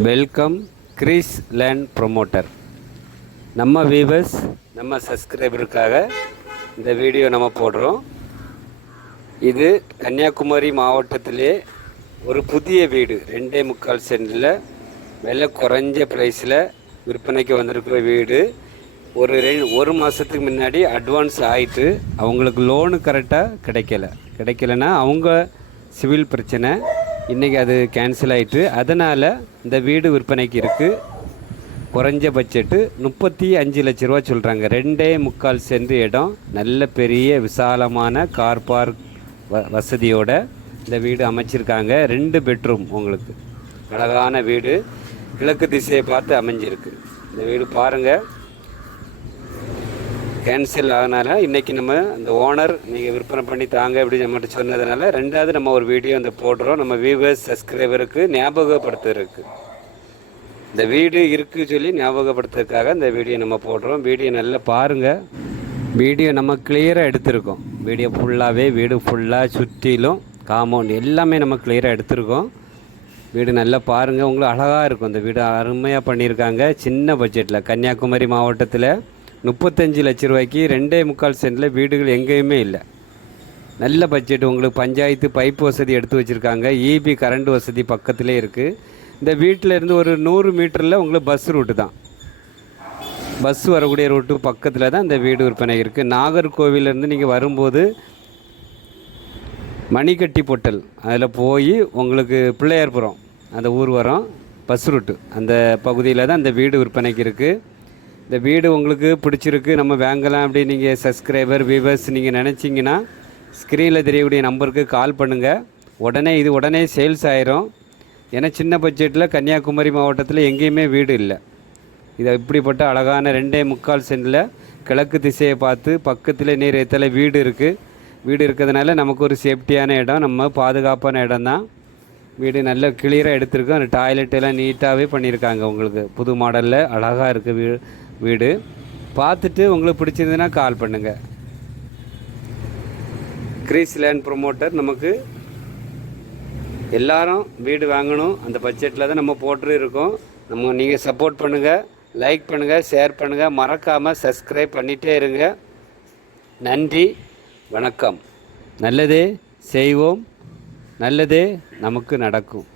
Welcome Greece land promoter. நம்ம viewers, நம்ம சப்ஸ்கிரைபருக்காக இந்த வீடியோ நம்ம போடுறோம். இது கன்னியாகுமரி மாவட்டத்திலே ஒரு புதிய வீடு 2.25 சென்டில் விலை குறைஞ்ச ப்ரைஸில் விற்பனைக்கு வந்திருக்கிற வீடு. ஒரு மாதத்துக்கு முன்னாடி அட்வான்ஸ் ஆகிட்டு அவங்களுக்கு லோனு கரெக்டாக கிடைக்கலன்னா அவங்க சிவில் பிரச்சனை, இன்றைக்கி அது கேன்சல் ஆகிட்டு, அதனால் இந்த வீடு விற்பனைக்கு இருக்குது. குறைஞ்ச பட்ஜெட்டு 35 லட்ச ரூபா சொல்கிறாங்க. 2.25 சென்ட் இடம், நல்ல பெரிய விசாலமான கார் பார்க் வசதியோட இந்த வீடு அமைச்சிருக்காங்க. 2 பெட்ரூம், உங்களுக்கு அழகான வீடு, கிழக்கு திசையை பார்த்து அமைஞ்சிருக்கு. இந்த வீடு பாருங்கள். கேன்சல் ஆகினால இன்றைக்கி நம்ம அந்த ஓனர் நீங்கள் விற்பனை பண்ணி தாங்க அப்படின்னு நம்மகிட்ட சொன்னதுனால ரெண்டாவது நம்ம ஒரு வீடியோ அந்த போடுறோம். நம்ம வியூவர்ஸ் சப்ஸ்கிரைபருக்கு ஞாபகப்படுத்துறதுக்கு இந்த வீடு இருக்குது சொல்லி ஞாபகப்படுத்துறதுக்காக இந்த வீடியோ நம்ம போடுறோம். வீடியோ நல்லா பாருங்கள். வீடியோ நம்ம கிளியராக எடுத்திருக்கோம். வீடு ஃபுல்லாக சுற்றிலும் காம்பவுண்ட் எல்லாமே நம்ம கிளியராக எடுத்திருக்கோம். வீடு நல்லா பாருங்கள். உங்களுக்கு அழகாக இருக்கும். இந்த வீடு அருமையாக பண்ணியிருக்காங்க. சின்ன பட்ஜெட்டில் கன்னியாகுமரி மாவட்டத்தில் 35 லட்ச ரூபாய்க்கு 2.25 சென்டில் வீடுகள் எங்கேயுமே இல்லை. நல்ல பட்ஜெட். உங்களுக்கு பஞ்சாயத்து பைப் வசதி எடுத்து வச்சுருக்காங்க. இபி கரண்ட் வசதி பக்கத்திலே இருக்குது. இந்த வீட்டில் இருந்து ஒரு 100 மீட்டரில் உங்களுக்கு பஸ் ரூட்டு தான், பஸ் வரக்கூடிய ரூட்டு பக்கத்தில் தான் இந்த வீடு விற்பனை இருக்குது. நாகர்கோவிலேருந்து நீங்கள் வரும்போது மணிக்கட்டி பொட்டல் அதில் போய் உங்களுக்கு பிள்ளையார்புரம் அந்த ஊர் வரும், பஸ் ரூட்டு அந்த பகுதியில் தான் இந்த வீடு விற்பனைக்கு இருக்குது. இந்த வீடு உங்களுக்கு பிடிச்சிருக்கு, நம்ம வாங்கலாம் அப்படி நீங்கள் சப்ஸ்கிரைபர் வியூவர்ஸ் நீங்கள் நினச்சிங்கன்னா ஸ்க்ரீனில் தெரியக்கூடிய நம்பருக்கு கால் பண்ணுங்கள். உடனே சேல்ஸ் ஆயிரும். ஏன்னா சின்ன பட்ஜெட்டில் கன்னியாகுமரி மாவட்டத்தில் எங்கேயுமே வீடு இல்லை. இது இப்படிப்பட்ட அழகான 2.25 சென்டில் கிழக்கு திசையை பார்த்து பக்கத்தில் நீர் வீடு இருக்குது. வீடு இருக்கிறதுனால நமக்கு ஒரு சேஃப்டியான இடம், நம்ம பாதுகாப்பான இடம் தான். வீடு நல்ல கிளியராக எடுத்திருக்கோம். டாய்லெட் எல்லாம் நீட்டாகவே பண்ணியிருக்காங்க. உங்களுக்கு புது மாடலில் அழகாக இருக்குது வீடு. பார்த்துட்டு உங்களுக்கு பிடிச்சிருந்ததுன்னா கால் பண்ணுங்கள். Greece land promoter. நமக்கு எல்லாரும் வீடு வாங்கணும் அந்த பட்ஜெட்டில் தான் நம்ம போட்டு இருக்கோம். நீங்கள் சப்போர்ட் பண்ணுங்கள், லைக் பண்ணுங்கள், ஷேர் பண்ணுங்கள், மறக்காமல் சப்ஸ்கிரைப் பண்ணிகிட்டே இருங்க. நன்றி, வணக்கம். நல்லதே செய்வோம், நல்லதே நமக்கு நடக்கும்.